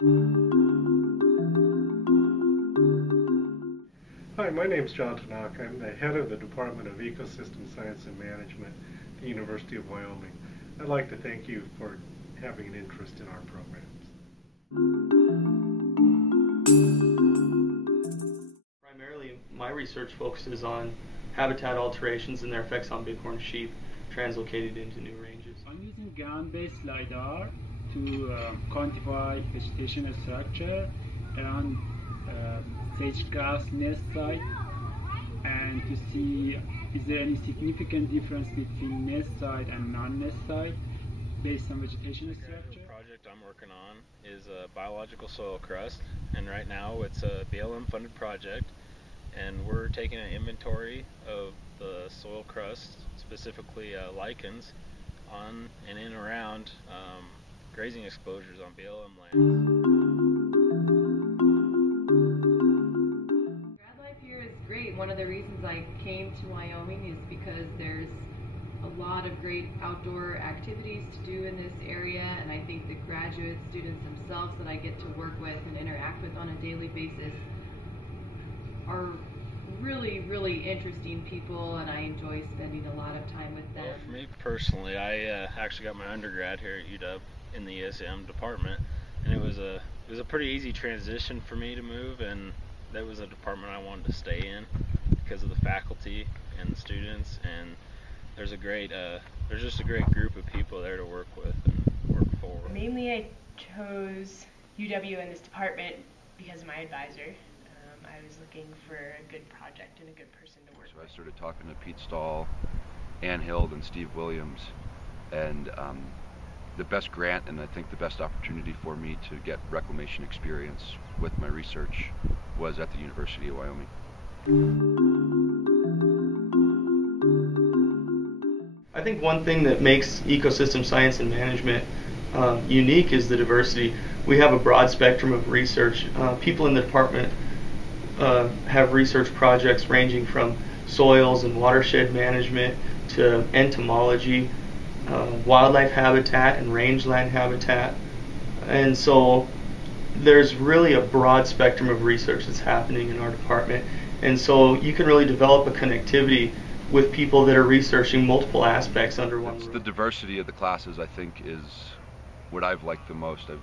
Hi, my name is John Tanaka. I'm the head of the Department of Ecosystem Science and Management at the University of Wyoming. I'd like to thank you for having an interest in our programs. Primarily, my research focuses on habitat alterations and their effects on bighorn sheep translocated into new ranges. I'm using ground-based LiDAR to quantify vegetation structure around sage-grouse nest site and to see is there any significant difference between nest site and non-nest site based on vegetation structure. The project I'm working on is a biological soil crust, and right now it's a BLM funded project, and we're taking an inventory of the soil crust, specifically lichens, on and in around grazing exposures on BLM lands. Grad life here is great. One of the reasons I came to Wyoming is because there's a lot of great outdoor activities to do in this area, and I think the graduate students themselves that I get to work with and interact with on a daily basis are really, really interesting people, and I enjoy spending a lot of time with them. Well, for me personally, I actually got my undergrad here at UW in the ESM department, and it was a pretty easy transition for me to move, and that was a department I wanted to stay in because of the faculty and the students, and there's just a great group of people there to work with and work for. Mainly I chose UW in this department because of my advisor. I was looking for a good project and a good person to work with. So I started talking to Pete Stahl, Ann Hild, and Steve Williams, and the best grant and I think the best opportunity for me to get reclamation experience with my research was at the University of Wyoming. I think one thing that makes ecosystem science and management unique is the diversity. We have a broad spectrum of research. People in the department have research projects ranging from soils and watershed management to entomology, wildlife habitat and rangeland habitat. And so there's really a broad spectrum of research that's happening in our department. And so you can really develop a connectivity with people that are researching multiple aspects under one roof. The diversity of the classes, I think, is what I've liked the most. I've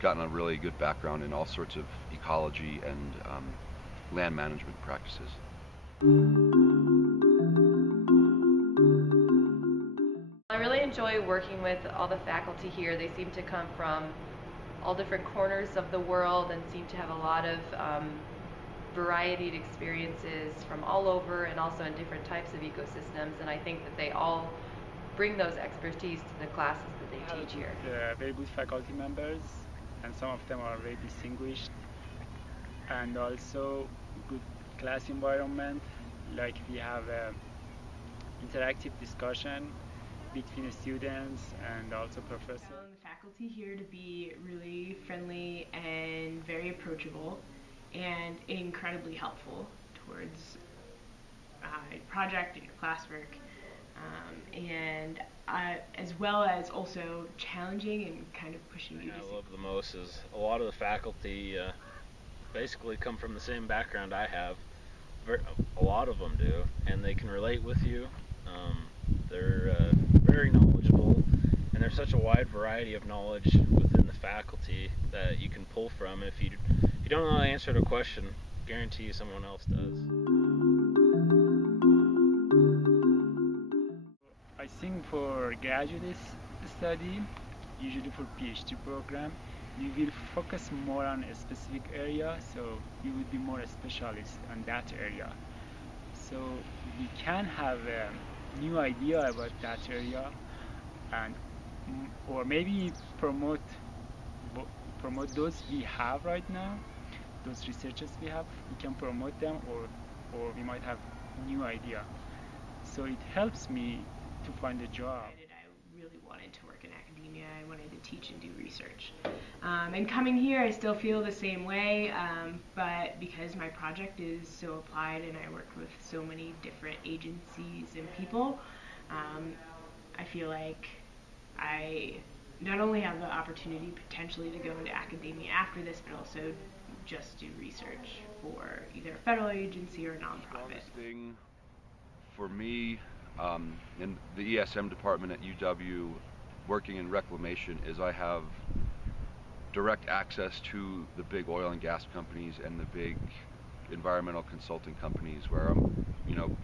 gotten a really good background in all sorts of ecology and land management practices. I really enjoy working with all the faculty here. They seem to come from all different corners of the world and seem to have a lot of varied experiences from all over and also in different types of ecosystems, and I think that they all bring those expertise to the classes that they teach here. Very good faculty members, and some of them are very distinguished, and also good class environment, like we have interactive discussion between students and also professors. I found the faculty here to be really friendly and very approachable and incredibly helpful towards project and your classwork, and as well as also challenging and kind of pushing you to I love the most is a lot of the faculty basically come from the same background I have. A lot of them do, and they can relate with you. They're very knowledgeable, and there's such a wide variety of knowledge within the faculty that you can pull from. If you don't know the answer to a question, guarantee you someone else does. I think for graduate study, usually for PhD program, you will focus more on a specific area, so you would be more a specialist on that area. So we can have a new idea about that area, and or maybe promote those we have right now, those researchers we have. We can promote them, or we might have new idea. So it helps me to find a job. I really wanted to work in academia. I wanted to teach and do research. And coming here, I still feel the same way, but because my project is so applied and I work with so many different agencies and people, I feel like I not only have the opportunity potentially to go into academia after this, but also just do research for either a federal agency or a nonprofit. The strongest thing for me in the ESM department at UW, working in reclamation, is I have direct access to the big oil and gas companies and the big environmental consulting companies, where I'm,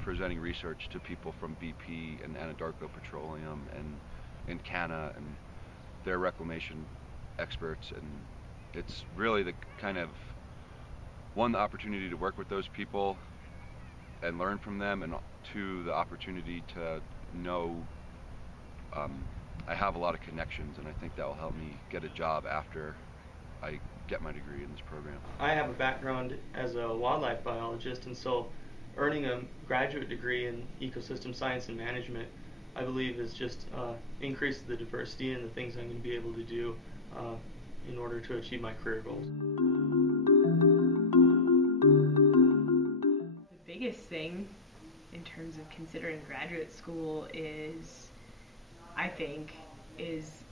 presenting research to people from BP and Anadarko Petroleum and Canna and their reclamation experts, and it's really the kind of the opportunity to work with those people and learn from them, and two, the opportunity to know I have a lot of connections, and I think that will help me get a job after I get my degree in this program. I have a background as a wildlife biologist, and so earning a graduate degree in ecosystem science and management, I believe, has just increased the diversity and the things I'm going to be able to do in order to achieve my career goals. The biggest thing in terms of considering graduate school is, I think, is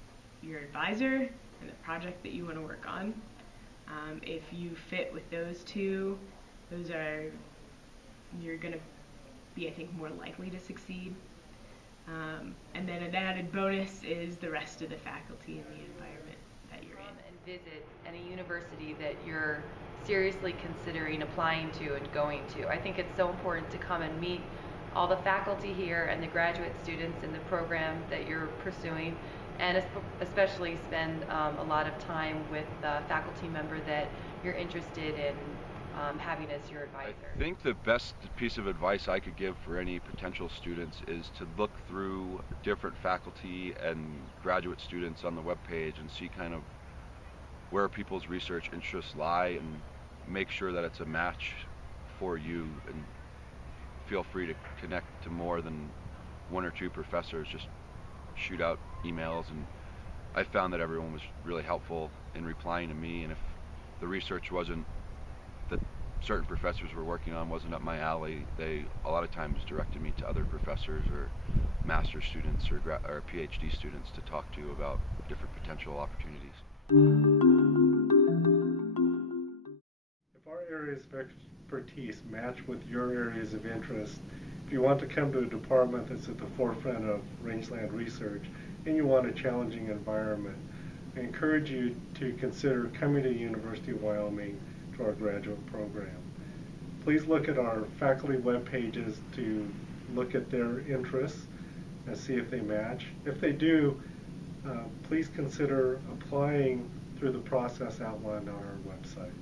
your advisor and the project that you want to work on. If you fit with those two, you're going to be, I think, more likely to succeed. And then an added bonus is the rest of the faculty and the environment that you're in. And visit any university that you're seriously considering applying to and going to. I think it's so important to come and meet all the faculty here and the graduate students in the program that you're pursuing, and especially spend a lot of time with the faculty member that you're interested in having as your advisor. I think the best piece of advice I could give for any potential students is to look through different faculty and graduate students on the webpage and see kind of where people's research interests lie, and make sure that it's a match for you, and feel free to connect to more than one or two professors. Just shoot out emails, and I found that everyone was really helpful in replying to me, and if the research that certain professors were working on wasn't up my alley, they a lot of times directed me to other professors or master's students or PhD students to talk to about different potential opportunities. If our areas of expertise match with your areas of interest, if you want to come to a department that's at the forefront of rangeland research and you want a challenging environment, I encourage you to consider coming to the University of Wyoming to our graduate program. Please look at our faculty web pages to look at their interests and see if they match. If they do, please consider applying through the process outlined on our website.